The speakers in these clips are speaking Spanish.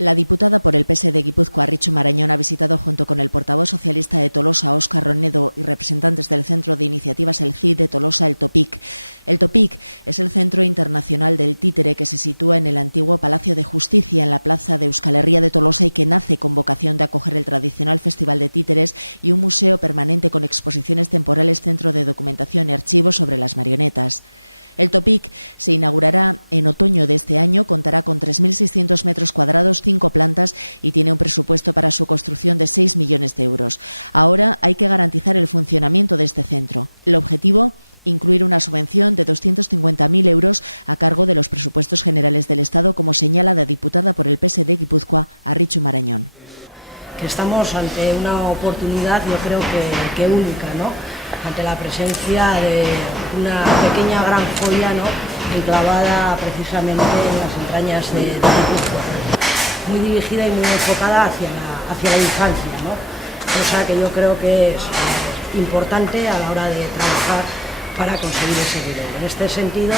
La diputada por el PS de Guipúzcoa, Richu Marañón, ha visitado junto con el portavoz socialista de Tolosa, Óscar Ronedo, y representantes del Centro de Iniciativas El CID de Tolosa, el TOPIC. El TOPIC es el Centro Internacional del Títere que se sitúa en el antiguo Palacio de Justicia, en la plaza de Euskal Herria de Tolosa, y que nace con vocación de acoger el tradicional Festival de Títeres y un museo permanente con exposiciones temporales, centro de documentación y archivos sobre las marionetas. El TOPIC se inaugurará en otoño de este año, contará con 3.600 metros cuadrados, 5 plantas y tiene un presupuesto para su construcción de 6 millones de euros. Ahora hay que garantizar el funcionamiento de este centro. El objetivo: incluir una subvención de 250.000 euros a cargo de los presupuestos generales del Estado, como señala la diputada por el PS de Guipúzcoa, Richu Marañón. Que estamos ante una oportunidad, yo creo que única, ¿no? Ante la presencia de una pequeña gran joya, ¿no?, enclavada precisamente en las entrañas de Guipúzcoa, muy dirigida y muy enfocada hacia la infancia, ¿no? Cosa que yo creo que es importante a la hora de trabajar para conseguir ese nivel. En este sentido,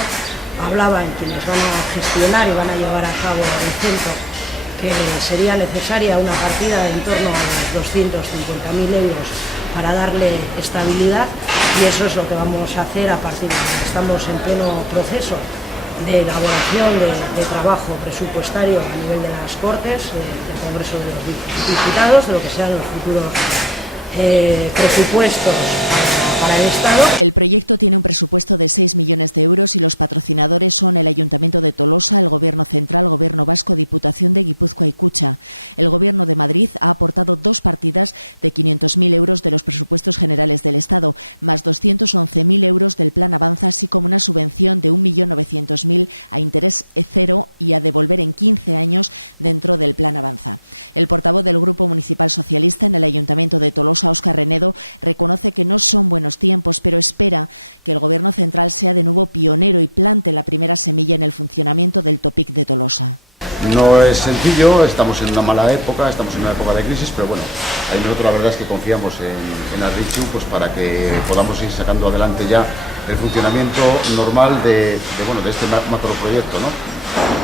hablaban quienes van a gestionar y van a llevar a cabo el centro que sería necesaria una partida de en torno a los 250.000 euros para darle estabilidad, y eso es lo que vamos a hacer a partir de que estamos en pleno proceso de elaboración de trabajo presupuestario a nivel de las Cortes, del Congreso de los Diputados, de lo que sean los futuros presupuestos para el Estado. El proyecto tiene un presupuesto de 6 millones de euros y los patrocinadores son el Ayuntamiento de Tolosa, el Gobierno Central, Gobierno Vasco, Diputación de Guipúzcoa y Cucha. El Gobierno de Madrid ha aportado 2 partidas de 500.000 euros de los presupuestos generales del Estado, más 211.000 euros del Plan Avanza, así como una subvención de 1.900.000 a interés cero y a devolver en 15 años dentro del Plan Avanza. El portavoz del Grupo Municipal Socialista en el Ayuntamiento de Tolosa, Óscar Ronedo, reconoce que no son buenos tiempos, pero espera que el Gobierno central sea de nuevo pionero y plante la primera semilla en el funcionamiento del TOPIC de Tolosa. No es sencillo, estamos en una mala época, estamos en una época de crisis, pero bueno, nosotros la verdad es que confiamos en Richu, pues para que podamos ir sacando adelante ya el funcionamiento normal de este macroproyecto, ¿no?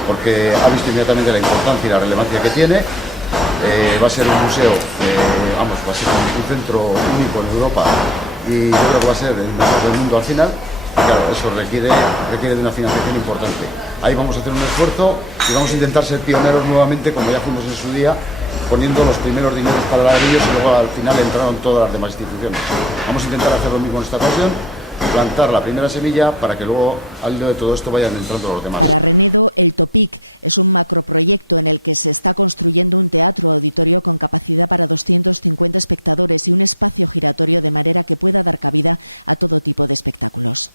Porque ha visto inmediatamente la importancia y la relevancia que tiene. Va a ser un museo, va a ser un centro único en Europa y yo creo que va a ser el mejor del mundo al final. Claro, eso requiere de una financiación importante. Ahí vamos a hacer un esfuerzo y vamos a intentar ser pioneros nuevamente, como ya fuimos en su día, poniendo los primeros dineros para ladrillos y luego al final entraron todas las demás instituciones. Vamos a intentar hacer lo mismo en esta ocasión, plantar la primera semilla para que luego al hilo de todo esto vayan entrando los demás. Para Ronedo, el TOPIC es un macroproyecto en el que se está construyendo un teatro auditorio con capacidad para 250 espectadores y un espacio giratorio de manera que pueda dar cabida a todo tipo de espectáculos.